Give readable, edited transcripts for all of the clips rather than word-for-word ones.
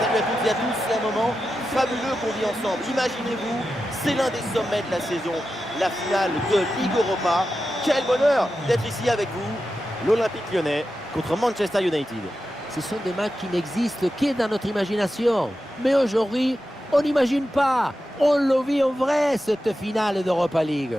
Salut à toutes et à tous, c'est un moment fabuleux qu'on vit ensemble. Imaginez-vous, c'est l'un des sommets de la saison, la finale de Ligue Europa. Quel bonheur d'être ici avec vous, l'Olympique Lyonnais contre Manchester United. Ce sont des matchs qui n'existent que dans notre imagination. Mais aujourd'hui, on n'imagine pas. On le vit en vrai, cette finale d'Europa League.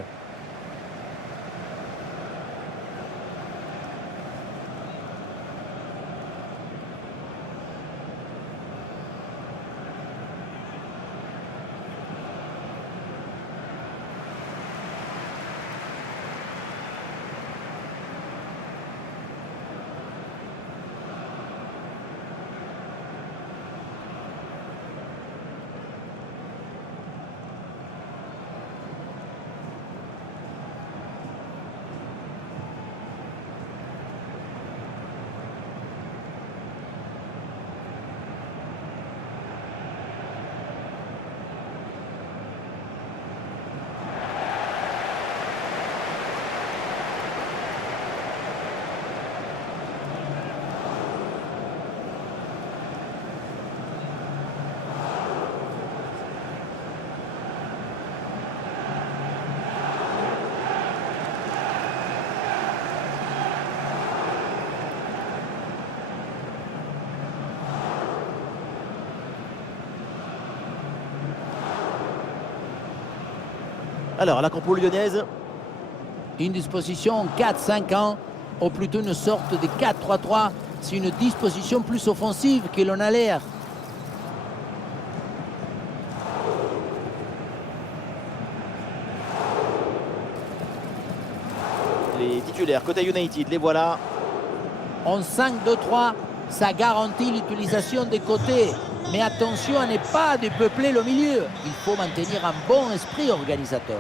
Alors, la compo lyonnaise. Une disposition 4-5 ans, ou plutôt une sorte de 4-3-3. C'est une disposition plus offensive que l'on a l'air. Les titulaires côté United, les voilà. En 5-2-3, ça garantit l'utilisation des côtés. Mais attention à ne pas dépeupler le milieu. Il faut maintenir un bon esprit organisateur.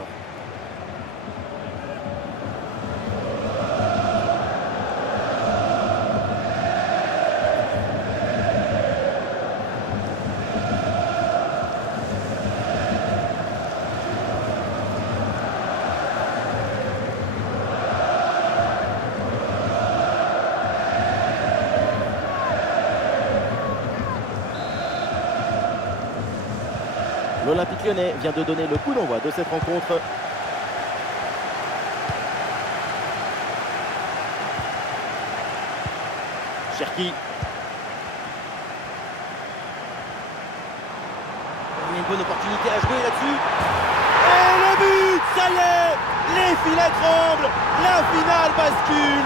L'Olympique Lyonnais vient de donner le coup d'envoi de cette rencontre. Cherki. Il y a une bonne opportunité à jouer là-dessus. Et le but, ça y est, les filets tremblent, la finale bascule,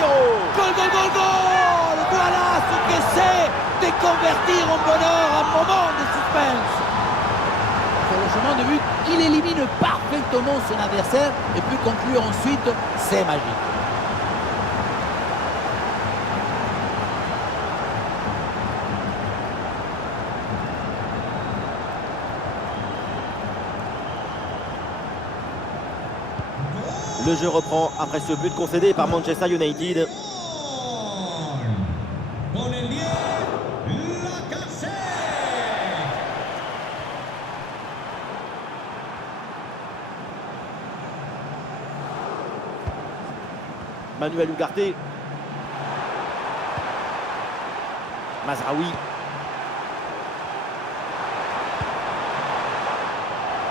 1-0. Goal, goal, goal, goal! Voilà ce que c'est de convertir en bonheur un moment de suspense. Sur le chemin de but, il élimine parfaitement son adversaire et peut conclure ensuite, c'est magique. Le jeu reprend après ce but concédé par Manchester United. Manuel Ugarte. Mazraoui.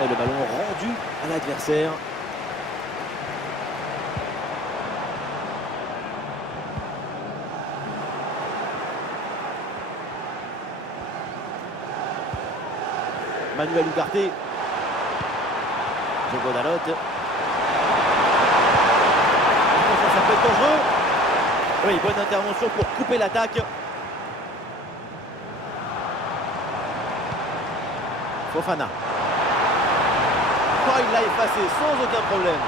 Et le ballon rendu à l'adversaire. Manuel Ugarte. Diogo Dalot. Ça peut être dangereux. Oui, bonne intervention pour couper l'attaque. Fofana. Oh, il l'a effacé sans aucun problème.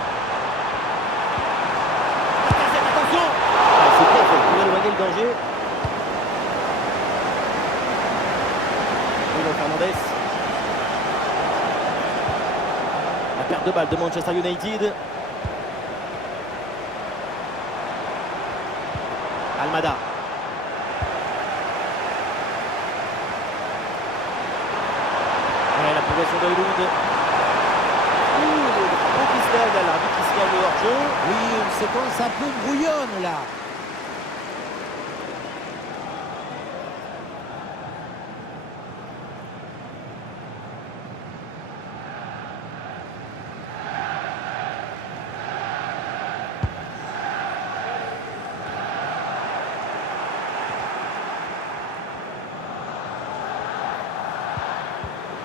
Attention. C'est bien fait pour éloigner le danger. Bruno Fernandes. La perte de balle de Manchester United. Almada. Ouais, la progression de Houlund. Gros qui se lève, l'arbitre qui signale le hors-jeu. Oui, une séquence un peu brouillonne là.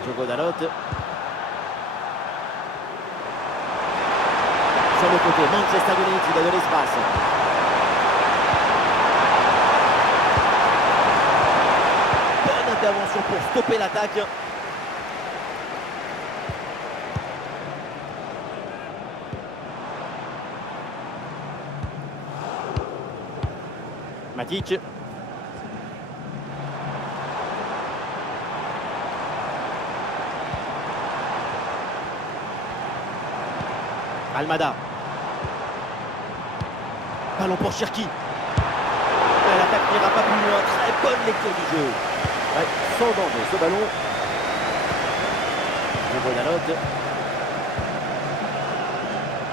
Diogo Dalot. Sur le côté, Manchester United a de l'espace. Bonne intervention pour stopper l'attaque. Matic. Almada. Ballon pour Cherki. L'attaque n'ira pas plus loin. Très bonne lecture du jeu. Ouais, sans danger ce ballon. Diogo Dalot.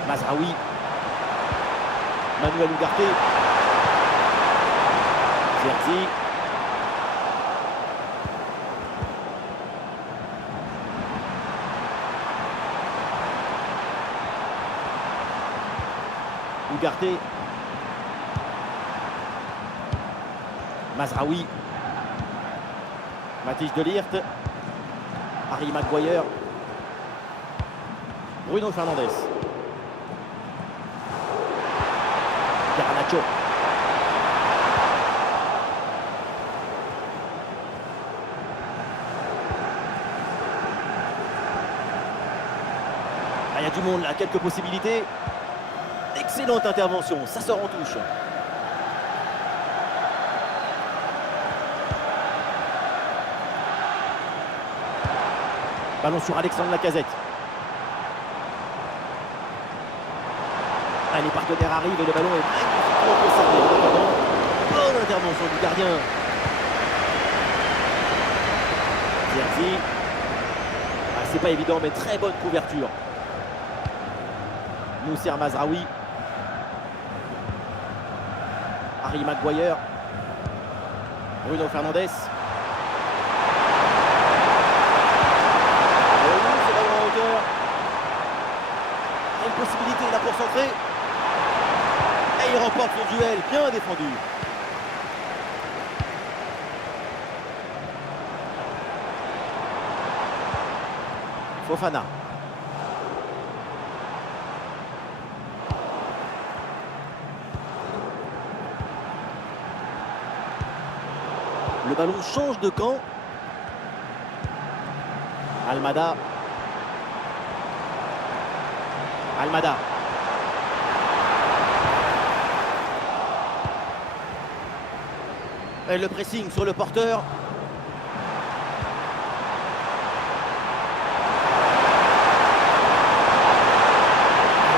Mazraoui. Manuel Ugarte. Zerzi. Ugarte. Mazraoui. Matthijs de Ligt. Harry Maguire. Bruno Fernandes. Garnacho. Il y a du monde là, quelques possibilités. Excellente intervention, ça sort en touche. Ballon sur Alexandre Lacazette. Les partenaires arrivent et le ballon est magnifiquement conservé. Bonne intervention du gardien. Zerzi. C'est pas évident, mais très bonne couverture. Nousser Mazraoui. Harry Maguire. Bruno Fernandes. C'est ballon en hauteur. Il y a une possibilité là pour centrer. Et il remporte son duel, bien défendu. Fofana. Le ballon change de camp. Almada. Almada. Et le pressing sur le porteur.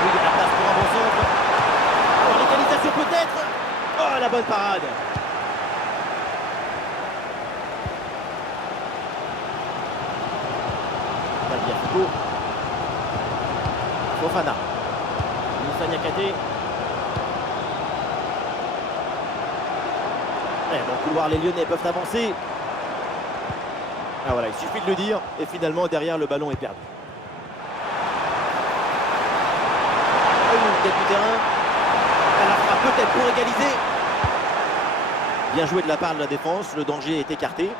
Oui, il y a la place pour un bon centre. Alors, l'égalisation peut-être. Oh, la bonne parade. Fofana. Moussa Niakhaté. Dans le couloir, les Lyonnais peuvent avancer. Ah voilà, il suffit de le dire. Et finalement, derrière, le ballon est perdu. Une tête du terrain. Elle la fera peut-être pour égaliser. Bien joué de la part de la défense. Le danger est écarté.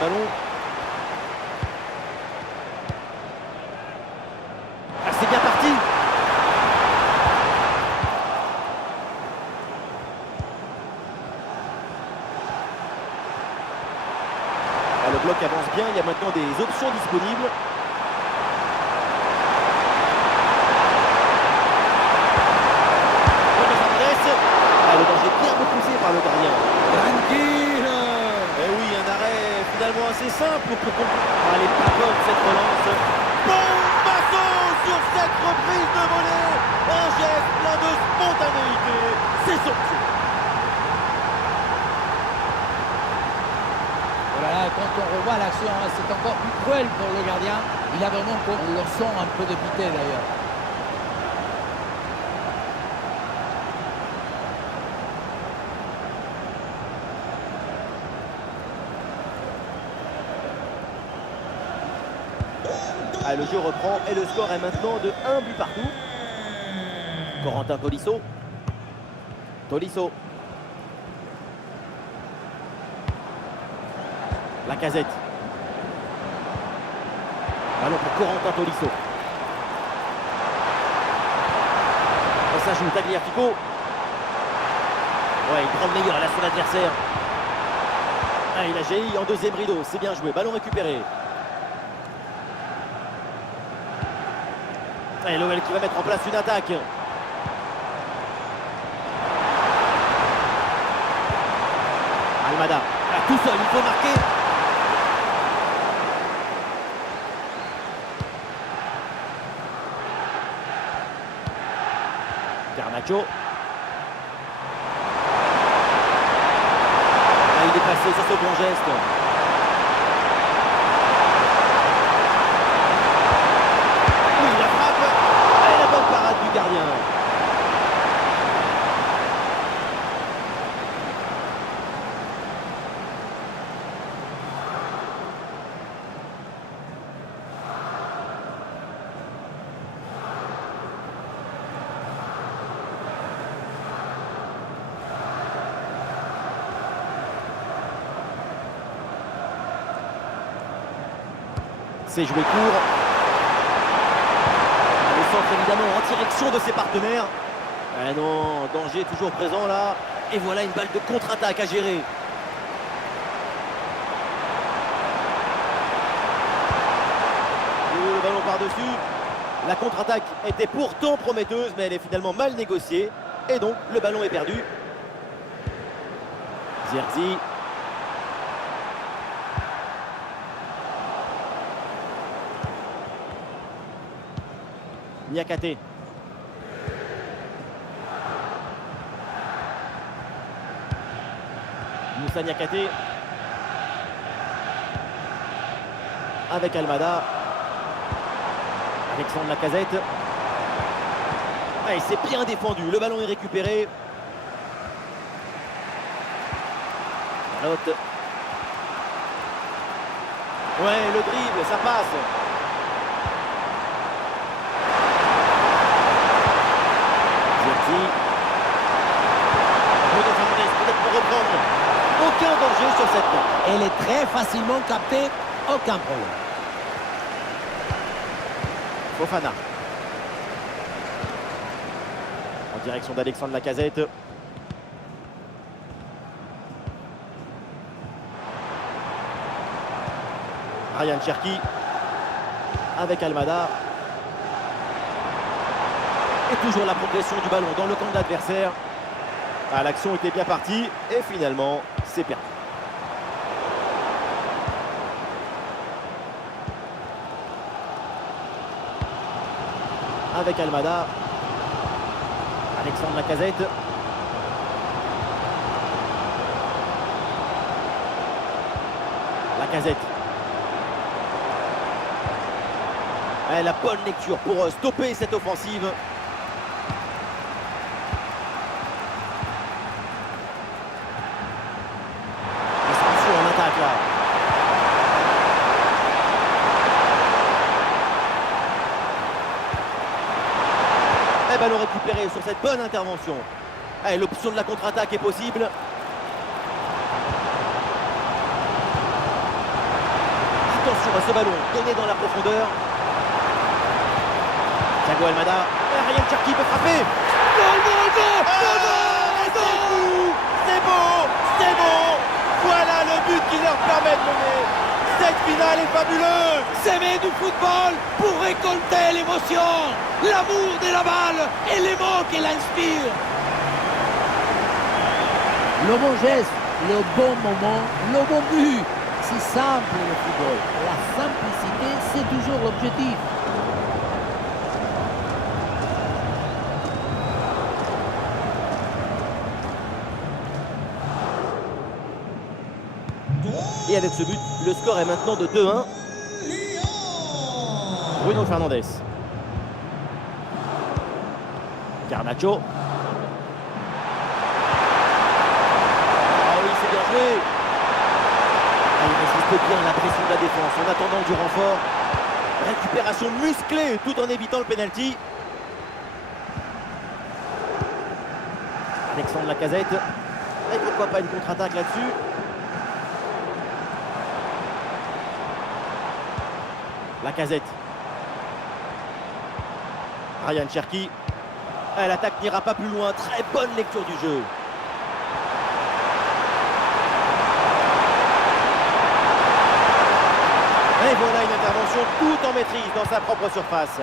Ballon. Ah, c'est bien parti. Ah, le bloc avance bien, il y a maintenant des options disponibles. Ah, le danger bien repoussé par le gardien. Tranquille. Eh oui, un arrêt finalement assez simple pour comprendre. Elle est pas bonne cette relance. Bombasso sur cette reprise de volée. Un geste plein de spontanéité. C'est sorti. Voilà, quand on revoit l'action, c'est encore plus cruel pour le gardien. Il a vraiment, on le sent un peu dépité d'ailleurs. Ah, le jeu reprend et le score est maintenant de 1 but partout. Corentin Tolisso. Tolisso. Lacazette. Ballon pour Corentin Tolisso. Et ça joue Tagliafico. Ouais, il prend le meilleur là sur l'adversaire. Ah, il a jailli en deuxième rideau, c'est bien joué. Ballon récupéré. Et l'OL qui va mettre en place une attaque. Almada. Ah, tout seul, il faut marquer. Garnacho. Ah, il est passé sur ce bon geste. Oui, la frappe. Et la bonne parade du gardien. C'est joué court. Le centre évidemment en direction de ses partenaires. Ah non, danger toujours présent là. Et voilà une balle de contre-attaque à gérer. Le ballon par-dessus. La contre-attaque était pourtant prometteuse, mais elle est finalement mal négociée. Et donc le ballon est perdu. Zerzi. Niakate. Moussa Niakate. Avec Almada. Alexandre Lacazette. Ah, et c'est bien défendu. Le ballon est récupéré. Charlotte. Ouais, le dribble, ça passe. Bruno Fernandes peut-être pour reprendre. Aucun danger sur cette main. Elle est très facilement captée, aucun problème. Fofana. En direction d'Alexandre Lacazette. Ryan Cherki. Avec Almada. Et toujours la progression du ballon dans le camp de l'adversaire. Ah, l'action était bien partie et finalement c'est perdu. Avec Almada. Alexandre Lacazette. Lacazette. Ah, la bonne lecture pour stopper cette offensive. Et ballon récupéré sur cette bonne intervention. Allez, l'option de la contre-attaque est possible. Attention à ce ballon donné dans la profondeur. Thiago Almada. Ryan Cherki peut frapper. Goal, goal, goal, goal, goal. C'est beau, c'est beau. Voilà le but qui leur permet de mener. Cette finale est fabuleuse. S'aimer du football pour récolter l'émotion, l'amour de la balle et les mots qu'elle inspire. Le bon geste, le bon moment, le bon but. C'est simple le football. La simplicité, c'est toujours l'objectif. Et avec ce but, le score est maintenant de 2-1. Bruno Fernandes. Garnacho. Ah oui, c'est bien joué. Ah, il résiste bien à la pression de la défense en attendant du renfort. Récupération musclée tout en évitant le pénalty. Alexandre Lacazette. Et pourquoi pas une contre-attaque là-dessus. Lacazette. Ryan Cherki. L'attaque n'ira pas plus loin. Très bonne lecture du jeu. Et voilà une intervention tout en maîtrise dans sa propre surface.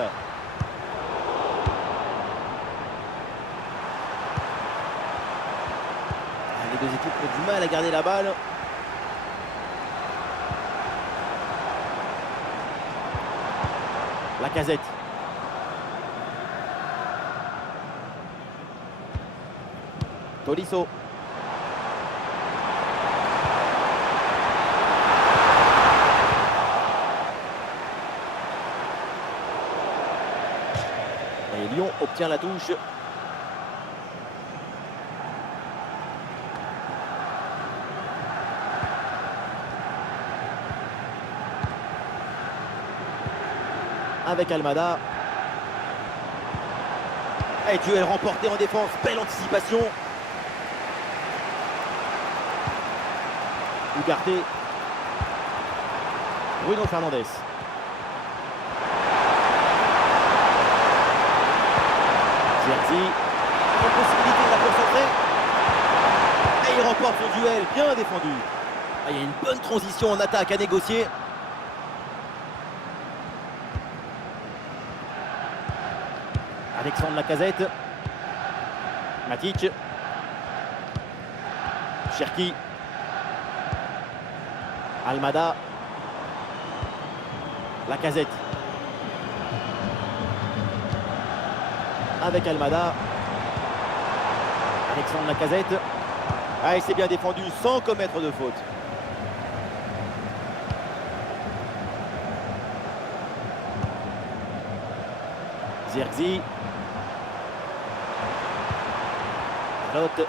Les deux équipes ont du mal à garder la balle. Lacazette. Tolisso. Et Lyon obtient la touche. Avec Almada. Et duel remporté en défense. Belle anticipation. Ugarte. Bruno Fernandes. Zerzi. Une possibilité de la concentrer. Et il remporte son duel. Bien défendu. Il y a une bonne transition en attaque à négocier. Alexandre Lacazette. Matic. Cherki. Almada. Lacazette. Avec Almada. Alexandre Lacazette. Il s'est bien défendu sans commettre de faute. Zirkzee. Lotte.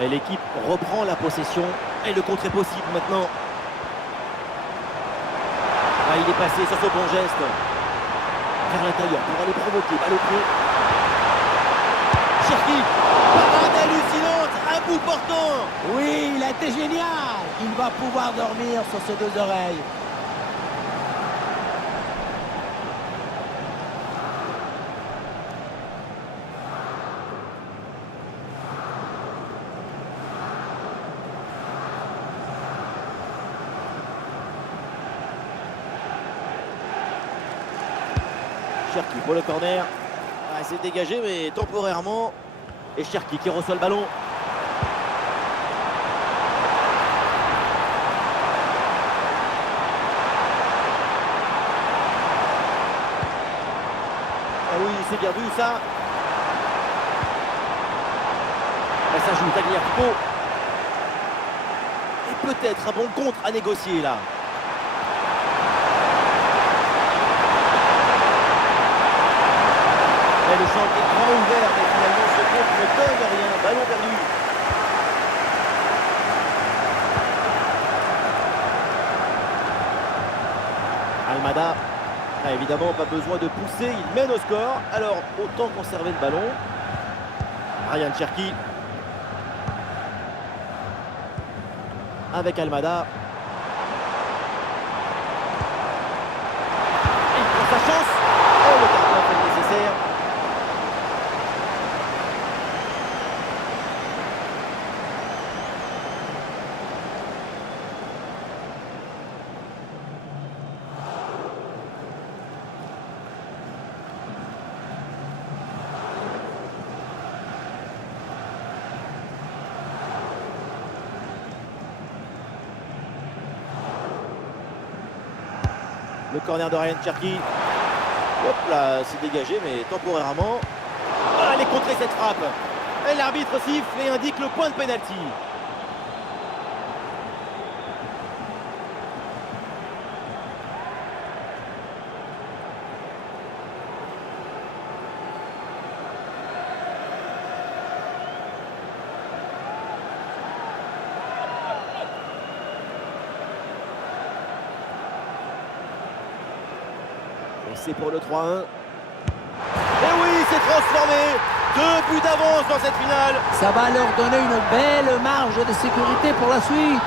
Et l'équipe reprend la possession. Et le contre est possible maintenant. Il est passé sur ce bon geste. Vers l'intérieur pour aller provoquer. Balle au pied. Cherki. Parade hallucinante. Un coup portant. Oui, il a été génial. Il va pouvoir dormir sur ses deux oreilles. Cherki pour le corner. C'est dégagé mais temporairement. Et Cherki qui reçoit le ballon. Oui, c'est bien vu ça. Ça joue Tagliafico. Et peut-être un bon contre à négocier là. Et le champ est grand ouvert, mais finalement ce contre ne donne rien. Ballon perdu. Almada. Évidemment, pas besoin de pousser, il mène au score. Alors, autant conserver le ballon. Ryan Cherki. Avec Almada. Il prend sa chance. Oh, le gardien fait le nécessaire. Le corner de Ryan Cherki. Hop là, c'est dégagé, mais temporairement. Elle est contrée cette frappe. Et l'arbitre siffle et indique le point de pénalty. Et c'est pour le 3-1. Et oui, c'est transformé. 2 buts d'avance dans cette finale. Ça va leur donner une belle marge de sécurité pour la suite.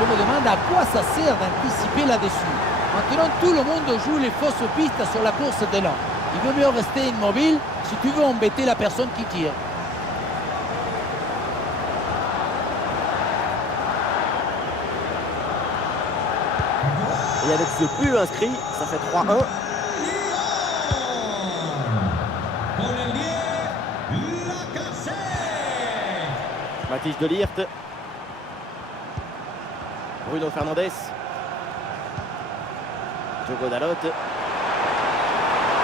Je me demande à quoi ça sert d'anticiper là-dessus. Maintenant, tout le monde joue les fausses pistes sur la course d'élan. Il vaut mieux rester immobile si tu veux embêter la personne qui tire. Et avec ce but inscrit, ça fait 3-1. Mathis de Ligt. Bruno Fernandes. Diogo Dalot.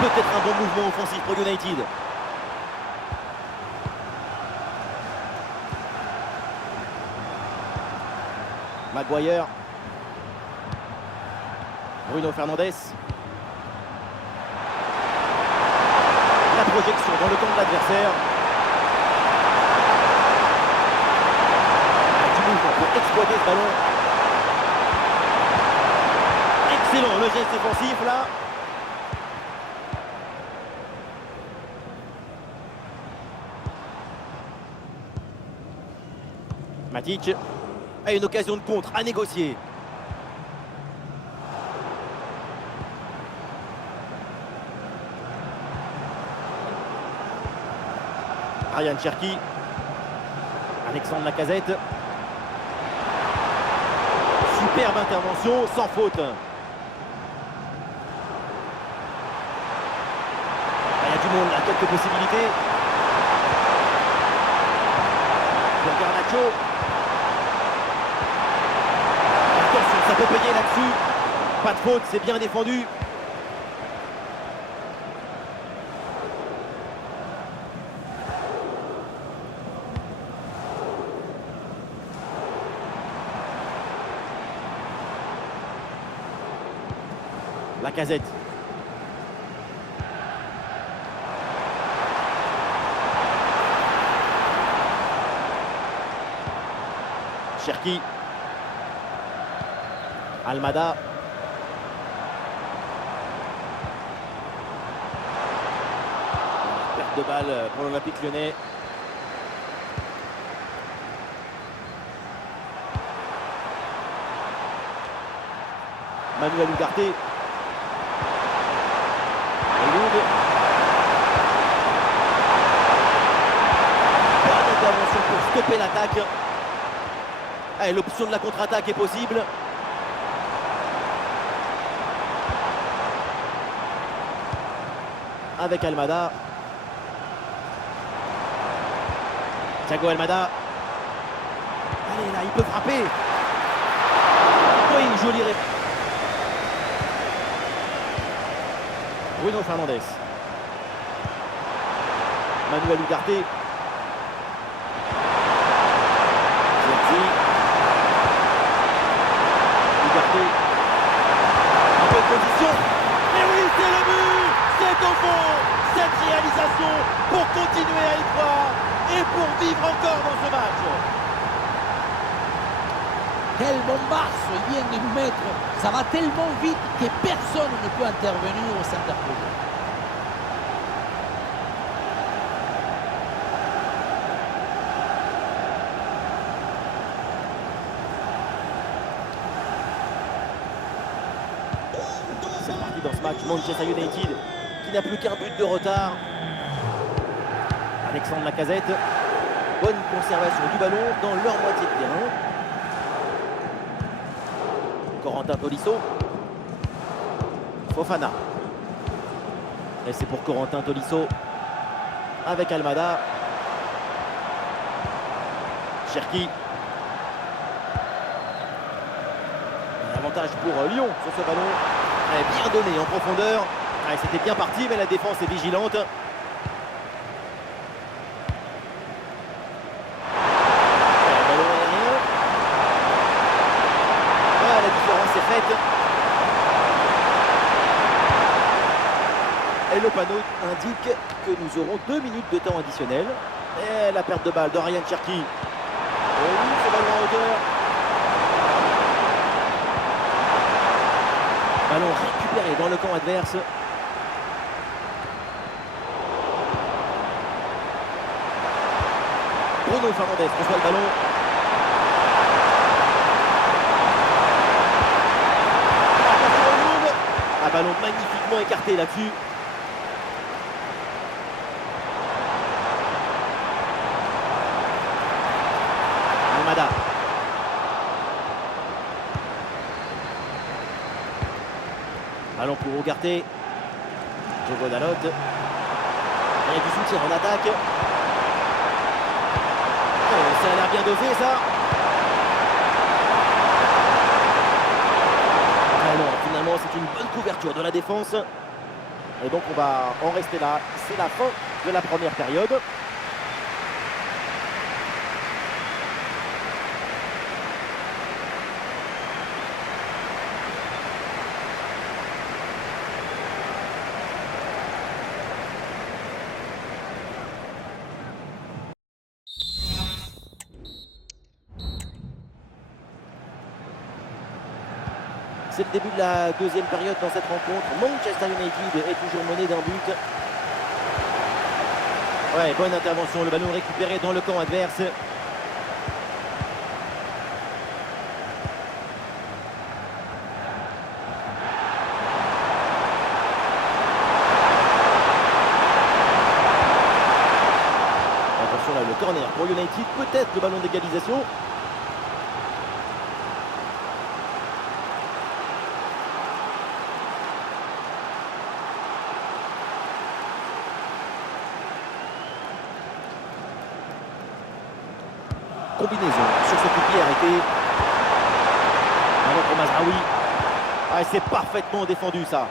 Peut-être un bon mouvement offensif pour United. Maguire. Bruno Fernandes. La projection dans le camp de l'adversaire. Du mouvement pour exploiter ce ballon. Excellent le geste défensif là. Matic a une occasion de contre à négocier. Ryan Cherki. Alexandre Lacazette. Superbe intervention, sans faute. Il y a du monde, là, quelques possibilités. Pour Garnacho. Attention, ça peut payer là-dessus. Pas de faute, c'est bien défendu. Lacazette. Cherki. Almada. Perte de balle pour l'Olympique Lyonnais. Manuel Ugarte. Pas d'intervention pour stopper l'attaque. Allez, l'option de la contre-attaque est possible. Avec Almada. Thiago Almada. Allez, là, il peut frapper. Oui, jolie réponse. Bruno Fernandes. Manuel Ugarte. Ugarte. Un peu de position. Et oui, c'est le but. C'est au fond. Cette réalisation pour continuer à y croire et pour vivre encore dans ce match. Quel bombasse il vient de nous mettre. Ça va tellement vite que personne ne peut intervenir au centre projet. C'est parti dans ce match. Manchester United qui n'a plus qu'un but de retard. Alexandre Lacazette. Bonne conservation du ballon dans leur moitié de terrain. Corentin Tolisso. Fofana. Et c'est pour Corentin Tolisso. Avec Almada. Cherki. Un avantage pour Lyon sur ce ballon. Bien donné en profondeur. C'était bien parti, mais la défense est vigilante. La différence est faite. Et le panneau indique que nous aurons 2 minutes de temps additionnel. Et la perte de balle de Ryan Cherki. Et oui, ce ballon en hauteur. Ballon récupéré dans le camp adverse. Bruno Fernandes reçoit le ballon. Un ballon magnifiquement écarté là-dessus. Almada. Ballon pour Ugarte. Diogo Dalot. Il y a du soutien en attaque. Oh, ça a l'air bien dosé ça. Ah non, finalement c'est une bonne couverture de la défense. Et donc on va en rester là. C'est la fin de la première période. C'est le début de la deuxième période dans cette rencontre. Manchester United est toujours mené d'un but. Ouais, bonne intervention. Le ballon récupéré dans le camp adverse. Attention là, le corner pour United. Peut-être le ballon d'égalisation. Combinaison sur ce coup de pied arrêté. Ballon pour Mazraoui. Ah, c'est parfaitement défendu ça.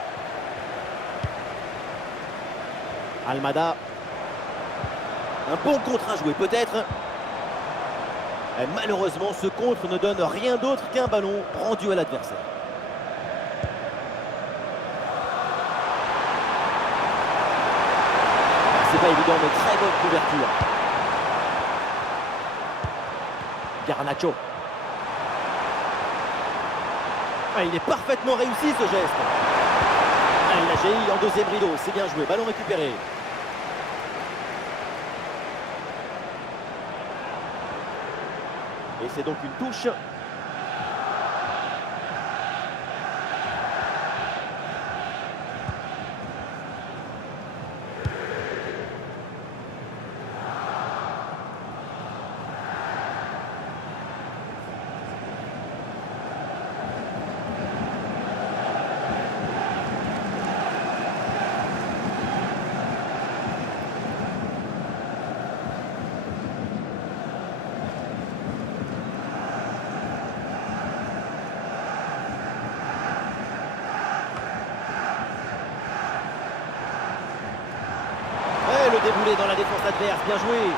Almada. Un bon contre à jouer peut-être. Malheureusement, ce contre ne donne rien d'autre qu'un ballon rendu à l'adversaire. C'est pas évident, mais très bonne couverture. Garnacho. Ah, il est parfaitement réussi ce geste. Ah, il a jailli en deuxième rideau, c'est bien joué, ballon récupéré. Et c'est donc une touche. Déboulé dans la défense adverse, bien joué.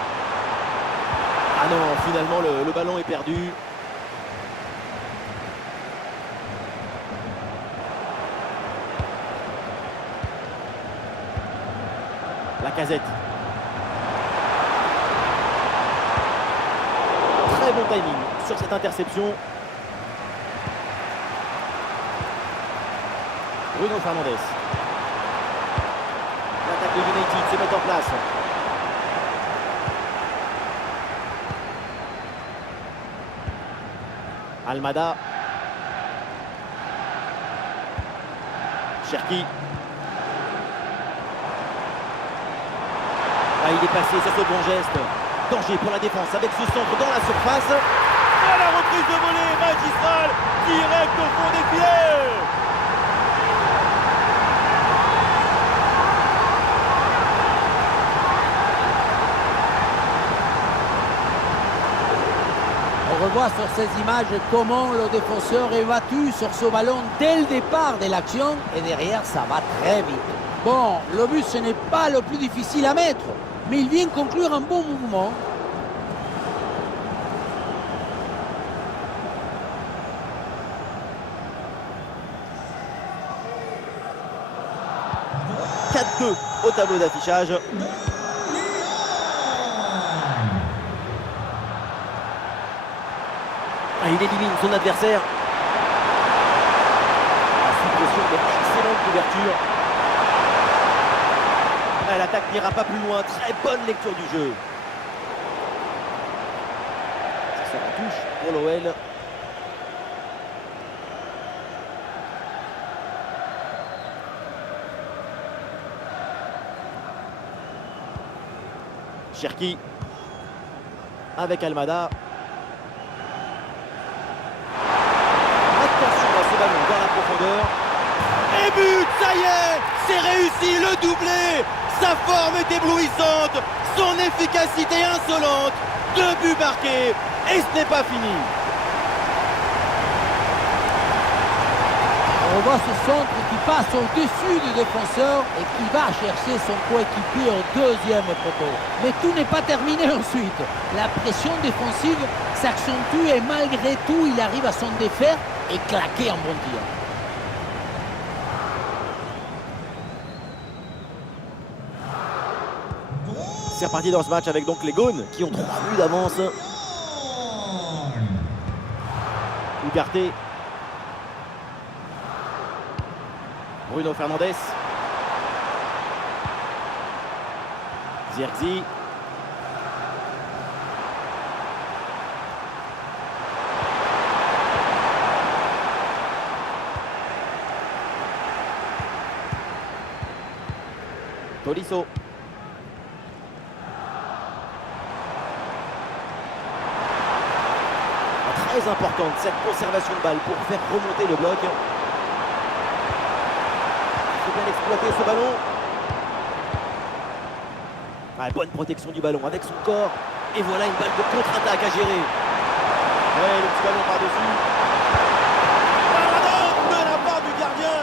Ah non, finalement le ballon est perdu. Lacazette. Très bon timing sur cette interception. Bruno Fernandes. L'attaque de United se met en place. Almada. Cherki. Ah, il est passé sur ce bon geste. Danger pour la défense avec ce centre dans la surface. Et la reprise de volée magistrale direct au fond des filets. On revoit sur ces images comment le défenseur est battu sur ce ballon dès le départ de l'action et derrière ça va très vite. Bon, le but ce n'est pas le plus difficile à mettre, mais il vient conclure un bon mouvement. Au tableau d'affichage. Ah, il élimine son adversaire. Sous pression concentration, mais excellente couverture. L'attaque n'ira pas plus loin, très bonne lecture du jeu. Ça sort en touche pour l'OL. Cherki avec Almada. Attention à ce ballon dans la profondeur. Et but, ça y est, c'est réussi, le doublé. Sa forme est éblouissante, son efficacité insolente. 2 buts marqués et ce n'est pas fini. On voit ce centre qui passe au-dessus du défenseur et qui va chercher son coéquipier au deuxième poteau. Mais tout n'est pas terminé ensuite. La pression défensive s'accentue et malgré tout, il arrive à s'en défaire et claquer un bon tir. C'est reparti dans ce match avec donc les Gaunes qui ont 3 buts d'avance. Ugarte. Bruno Fernandes. Zirkzee. Tolisso. Très importante cette conservation de balle pour faire remonter le bloc. Il faut bien exploiter ce ballon. Bonne protection du ballon avec son corps. Et voilà une balle de contre-attaque à gérer. Ouais, le petit ballon par-dessus. Pardon de la part du gardien.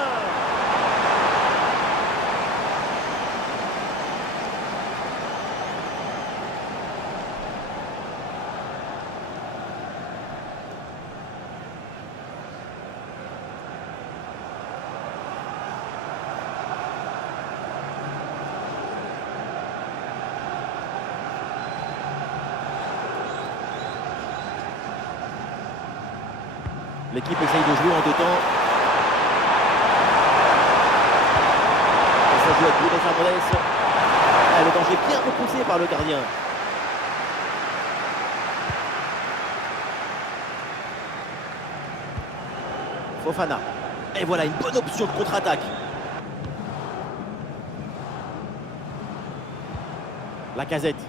L'équipe essaye de jouer en 2 temps. Et ça joue avec Bruno Fernandes. Le danger bien repoussé par le gardien. Fofana. Et voilà une bonne option de contre-attaque. Lacazette.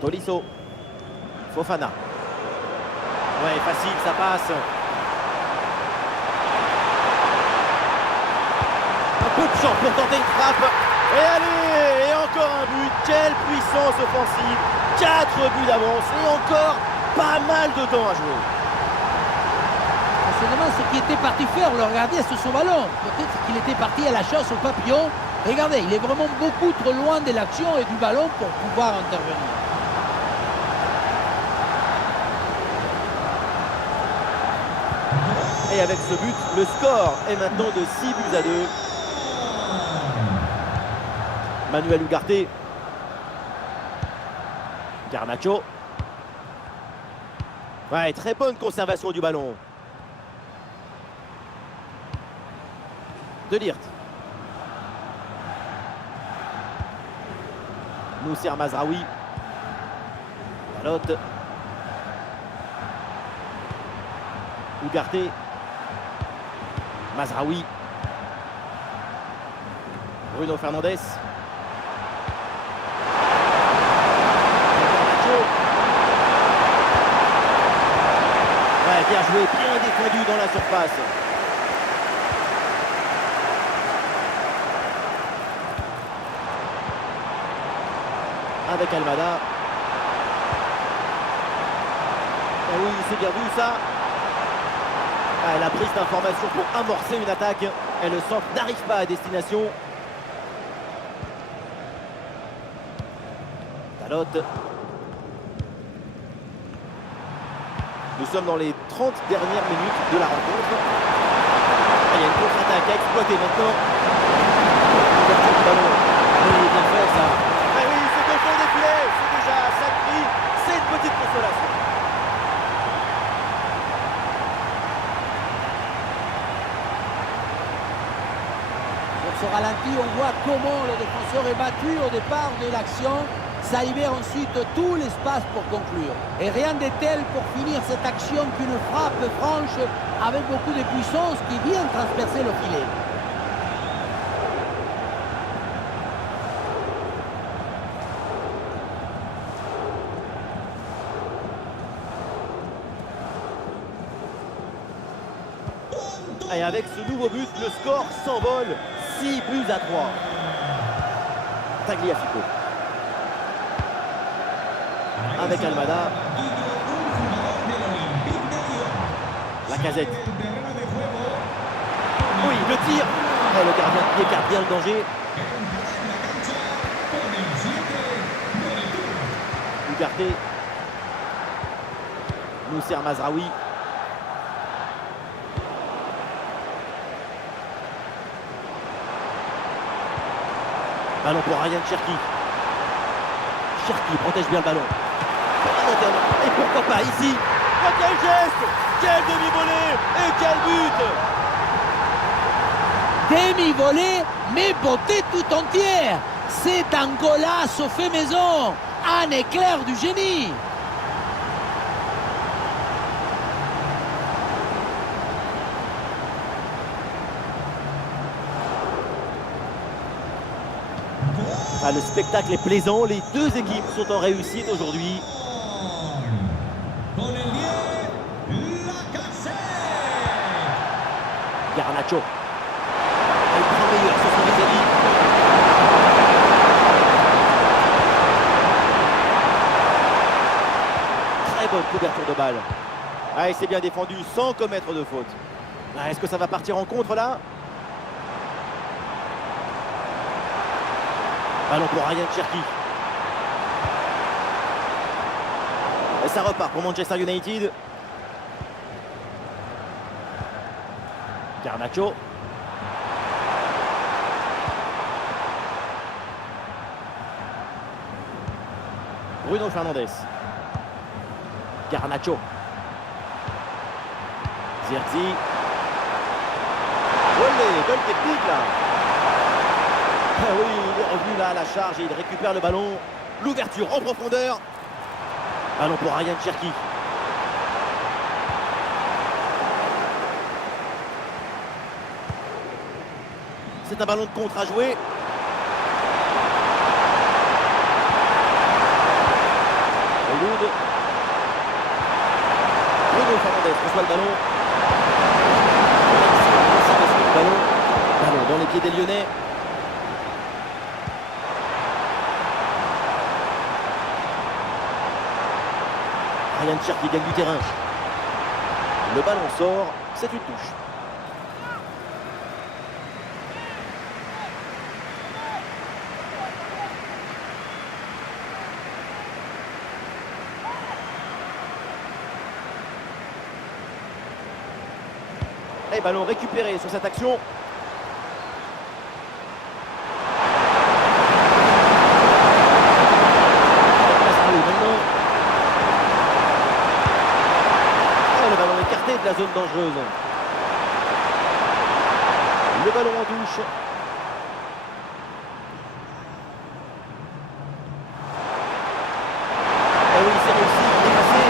Tolisso. Fofana. Ouais, facile, ça passe. Un peu de champ pour tenter une frappe. Et allez, et encore un but. Quelle puissance offensive. 4 buts d'avance et encore pas mal de temps à jouer. On se demande ce qui était parti faire le gardien sur son ballon. Peut-être qu'il était parti à la chasse au papillon. Regardez, il est vraiment beaucoup trop loin de l'action et du ballon pour pouvoir intervenir. Et avec ce but, le score est maintenant de 6 buts à 2. Manuel Ugarte. Garnacho. Ouais, très bonne conservation du ballon. De Ligt. Noussair Mazraoui. Dalot. Ugarte. Mazraoui. Bruno Fernandes. Ouais, bien joué, bien défendu dans la surface. Avec Almada. Ah oui, c'est bien vu ça. La prise d'information pour amorcer une attaque. Et le centre n'arrive pas à destination. Dalot. Nous sommes dans les 30 dernières minutes de la rencontre. Il y a une contre-attaque à exploiter maintenant. Ouverture du ballon. Oui, bien fait ça. Ah oui, c'est au fond des filets. C'est déjà 5 prix. C'est une petite consolation. aurait battu au départ de l'action, ça libère ensuite tout l'espace pour conclure. Et rien de tel pour finir cette action qu'une frappe franche avec beaucoup de puissance qui vient transpercer le filet. Et avec ce nouveau but, le score s'envole. 6 buts à 3. Tagliafico. Avec Almada. Lacazette. Oui, le tir. Et le gardien qui écarte bien le danger. Ugarte. Mousser Mazraoui. Ballon pour Ryan Cherki. Cherki protège bien le ballon. Et pourquoi pas ici? Oh, quel geste! Quel demi-volée! Et quel but! Demi-volée, mais beauté tout entière. C'est un golasso fait maison. Un éclair du génie. Ah, le spectacle est plaisant, les deux équipes sont en réussite aujourd'hui. Garnacho. Elle prend meilleur sur son vis-à-vis. Très bonne couverture de balle. Ah, et c'est bien défendu sans commettre de faute. Ah, est-ce que ça va partir en contre là? Ballon pour Ryan Cherki. Et ça repart pour Manchester United. Garnacho. Bruno Fernandes. Garnacho. Zirkzee. Olé, bonne technique là. Ah oui, il est revenu là à la charge et il récupère le ballon. L'ouverture en profondeur. Ballon pour Ryan Cherki. C'est un ballon de contre à jouer. Hollywood. Bruno Fernandes reçoit le ballon. Ballon dans les pieds des Lyonnais. Ryan Cherki gagne du terrain. Le ballon sort, c'est une touche. Et ballon récupéré sur cette action. De la zone dangereuse. Le ballon en touche. Et oui, c'est réussi, il est passé.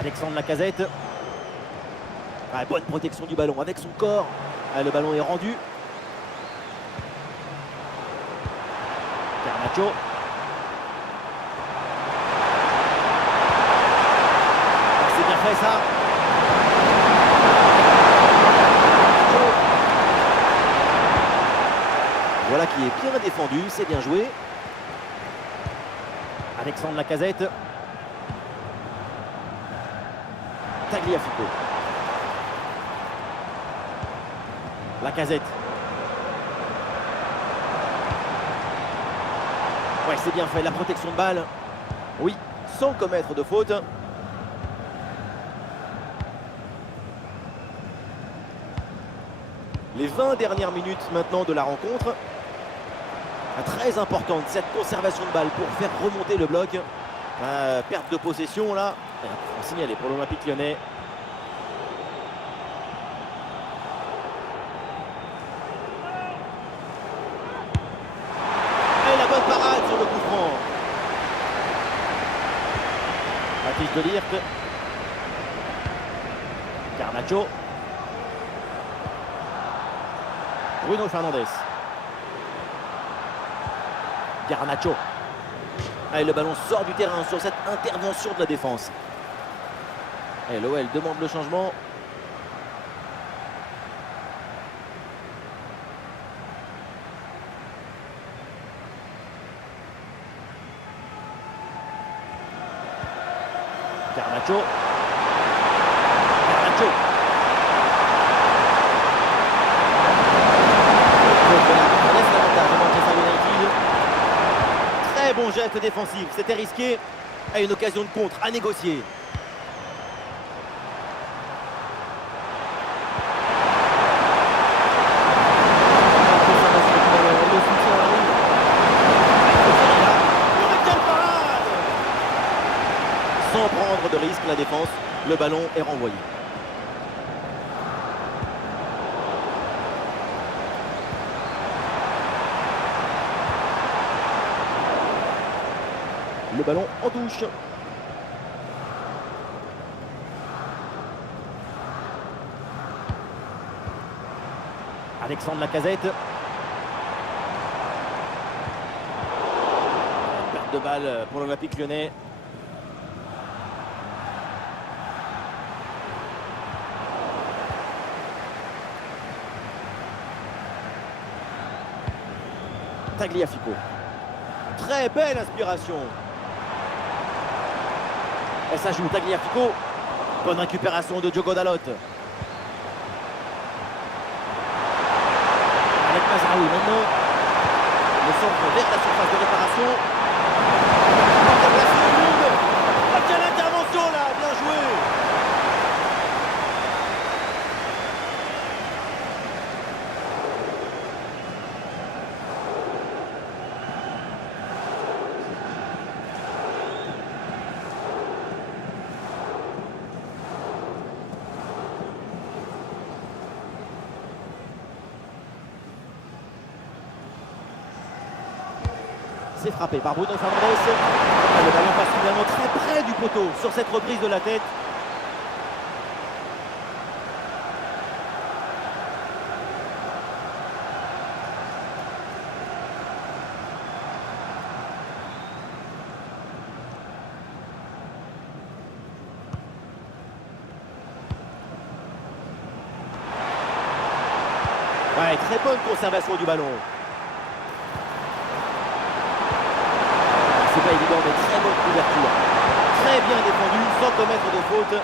Alexandre Lacazette. Ah, bonne protection du ballon avec son corps. Ah, le ballon est rendu. Garnacho. C'est bien fait ça. Voilà qui est bien défendu, c'est bien joué. Alexandre Lacazette. Tagliafico. Lacazette. Ouais, c'est bien fait, la protection de balle. Oui, sans commettre de faute. Les 20 dernières minutes maintenant de la rencontre. Très importante cette conservation de balle pour faire remonter le bloc. Perte de possession là. On signalé pour l'Olympique Lyonnais. Matthijs de Ligt. Garnacho. Bruno Fernandes. Garnacho. Allez, le ballon sort du terrain sur cette intervention de la défense. Et l'OL demande le changement. Garnacho. Garnacho. Laisse l'avantage à Manchester United. Très bon geste défensif. C'était risqué. À une occasion de contre à négocier. Le soutien arrive. Quelle parade! Sans prendre de risque, la défense, le ballon est renvoyé. Le ballon en touche. Alexandre Lacazette. Perte de balle pour l'Olympique Lyonnais. Tagliafico. Très belle inspiration. Et ça joue Tagliafico. Bonne récupération de Diogo Dalot. Avec Mazraoui maintenant. Le centre vers la surface de réparation. Ah, quelle intervention là, bien joué. C'est frappé par Bruno Fernandes. Le ballon passe finalement très près du poteau sur cette reprise de la tête. Ouais, très bonne conservation du ballon. C'est pas évident, mais très bonne couverture. Très bien défendu, sans commettre de faute.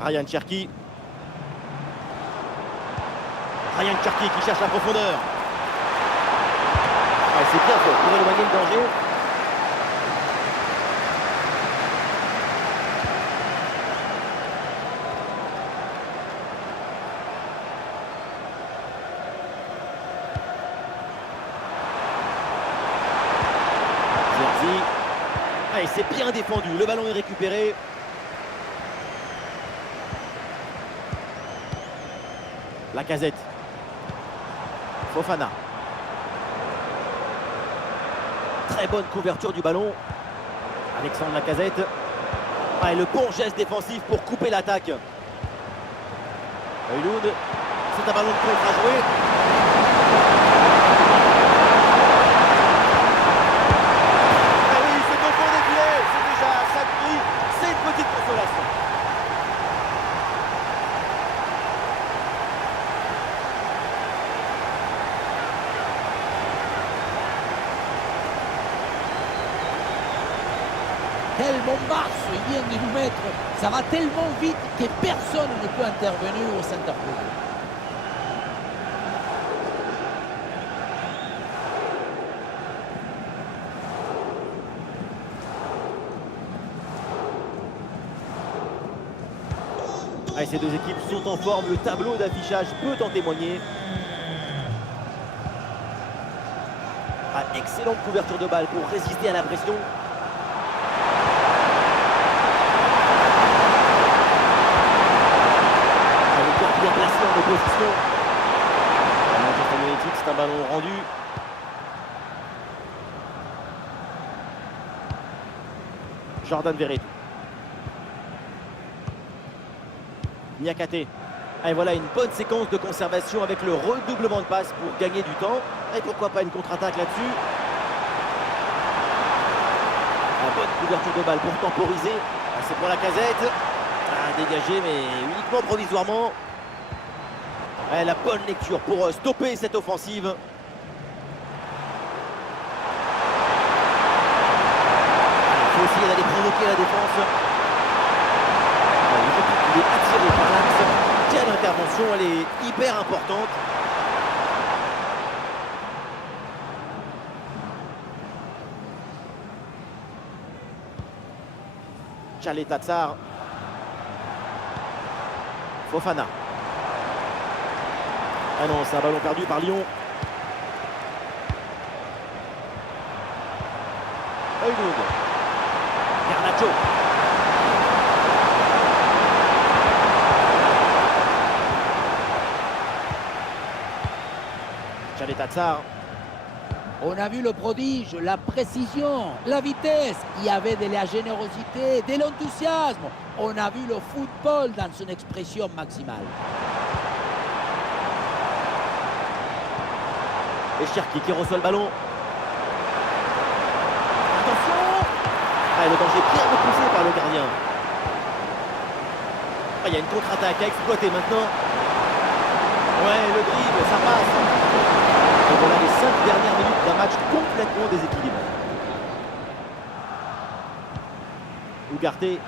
Ryan Cherki. Ryan Cherki qui cherche la profondeur. Ah, c'est bien fait pour éloigner le danger. Et c'est bien défendu, le ballon est récupéré. Lacazette. Fofana. Très bonne couverture du ballon. Alexandre Lacazette. Ah, et le bon geste défensif pour couper l'attaque. Højlund. C'est un ballon de contre à jouer. Quel bombasse il vient de nous mettre. Ça va tellement vite que personne ne peut intervenir au centre. Allez, ces deux équipes sont en forme, le tableau d'affichage peut en témoigner. Ah, excellente couverture de balle pour résister à la pression. Bien placé en opposition. Manchester United, c'est un ballon rendu. Jordan Verretou. Niakate. Et voilà une bonne séquence de conservation avec le redoublement de passes pour gagner du temps. Et pourquoi pas une contre-attaque là-dessus. La bonne couverture de balle pour temporiser. Ah, c'est pour la Casette. Ah, dégagé mais uniquement provisoirement. Et la bonne lecture pour stopper cette offensive. Il faut essayer d'aller provoquer la défense. Il est attiré par l'axe. Quelle intervention, elle est hyper importante. Chalet Tatsar. Fofana. Ah non, c'est un ballon perdu par Lyon. Højlund. Garnacho. Chalet Tatsar. On a vu le prodige, la précision, la vitesse. Il y avait de la générosité, de l'enthousiasme. On a vu le football dans son expression maximale. Et Cherki qui reçoit le ballon. Attention. Ah, le danger bien repoussé par le gardien. Ah, il y a une contre-attaque à exploiter maintenant. Ouais, le dribble, ça passe. Et voilà les 5 dernières minutes d'un match complètement déséquilibré. Ugarte.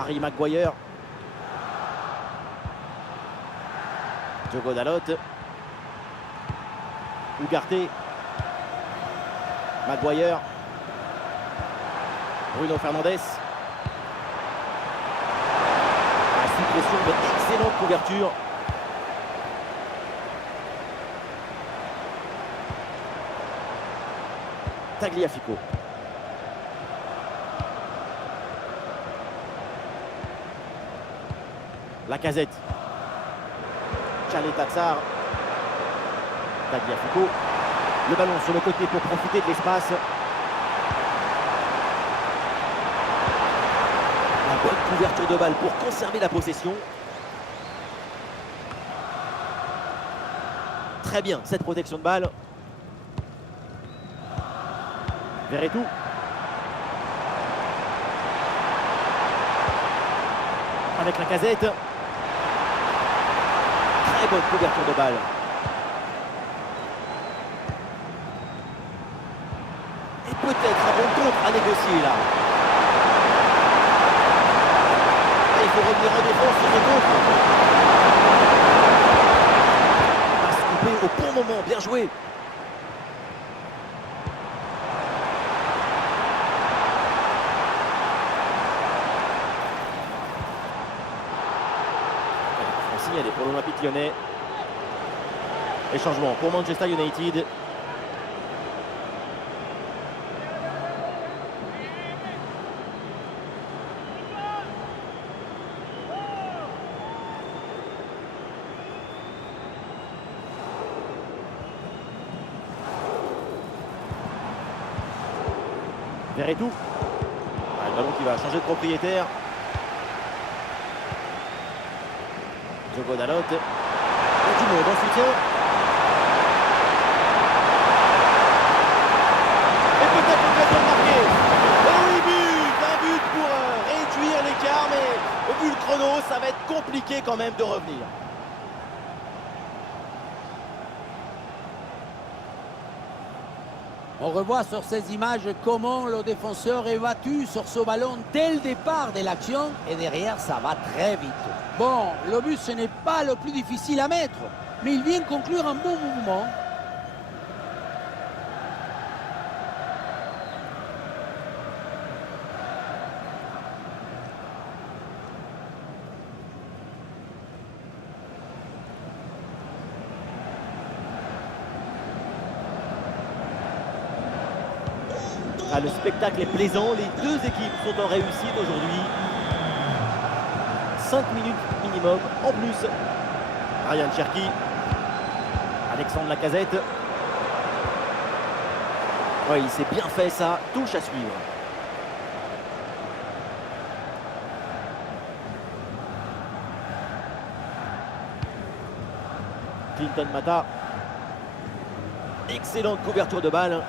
Harry Maguire. Diogo Dalot. Ugarte. Maguire. Bruno Fernandes. Sous pression, mais excellente couverture. Tagliafico. Lacazette. Chalet Tatsar. Tagliafico. Le ballon sur le côté pour profiter de l'espace. La bonne couverture de balle pour conserver la possession. Très bien cette protection de balle. Verretou. Avec la Casette. Très bonne couverture de balle. Et peut-être un bon contre à négocier là. Et il faut revenir en défense sur les contre. Passe coupée au bon moment, bien joué. Signalé pour l'Olympique Lyonnais. Et changement pour Manchester United. Verretou. Ah, le ballon qui va changer de propriétaire. Diogo Dalot. Et du monde en soutien. Et peut-être l'occasion de marquer. Oh oui, un but pour réduire l'écart, mais au vu le chrono, ça va être compliqué quand même de revenir. On revoit sur ces images comment le défenseur est battu sur ce ballon dès le départ de l'action et derrière ça va très vite. Bon, le but ce n'est pas le plus difficile à mettre, mais il vient conclure un bon mouvement. Ah, le spectacle est plaisant, les deux équipes sont en réussite aujourd'hui. 5 minutes minimum en plus. Ryan Cherki. Alexandre Lacazette. Oui, il s'est bien fait ça. Touche à suivre. Clinton Mata. Excellente couverture de balle.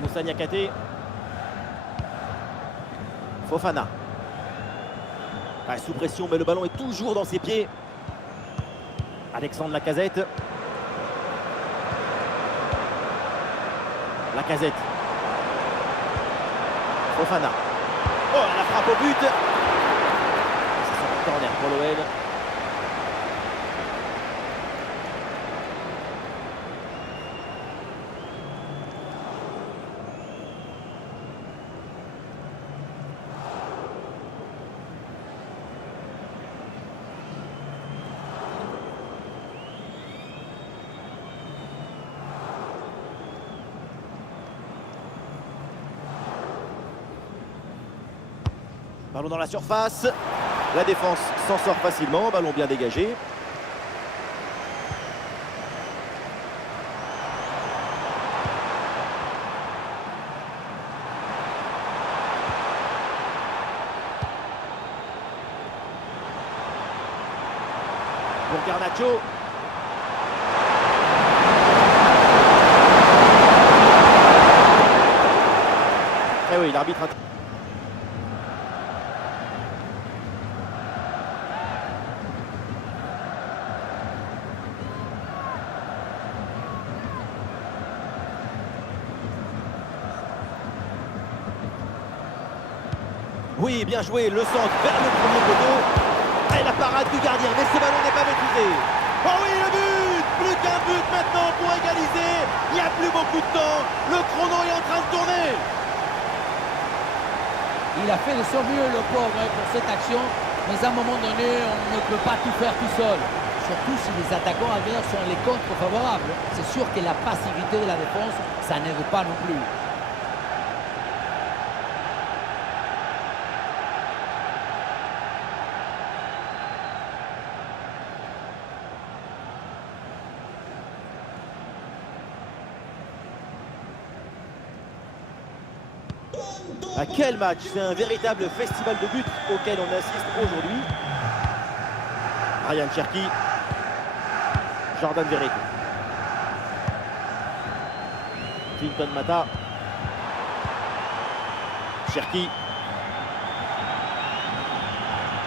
Moussa Niakhaté. Fofana. Ah, sous pression, mais le ballon est toujours dans ses pieds. Alexandre Lacazette. Lacazette. Fofana. Oh, la frappe au but. C'est son corner pour l'OL. Ballon dans la surface. La défense s'en sort facilement. Ballon bien dégagé. Pour Garnacho. Eh oui, l'arbitre a... Oui, bien joué, le centre vers le premier poteau. Et la parade du gardien, mais ce ballon n'est pas maîtrisé. Oh oui, le but! Plus qu'un but maintenant pour égaliser. Il n'y a plus beaucoup de temps. Le chrono est en train de tourner. Il a fait de son mieux, le pauvre, pour cette action. Mais à un moment donné, on ne peut pas tout faire tout seul. Surtout si les attaquants adverses sont les contre favorables. C'est sûr que la passivité de la défense, ça n'aide pas non plus. À quel match! C'est un véritable festival de buts auquel on assiste aujourd'hui. Ryan Cherki. Jordan Verretou. Clinton Mata. Cherki.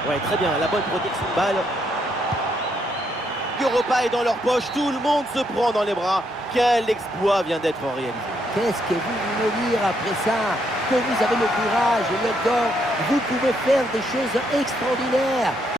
Ouais, très bien, la bonne protection de balle. Europa est dans leur poche, tout le monde se prend dans les bras. Quel exploit vient d'être réalisé. Qu'est-ce que vous voulez dire après ça? Que vous avez le courage et le corps, vous pouvez faire des choses extraordinaires.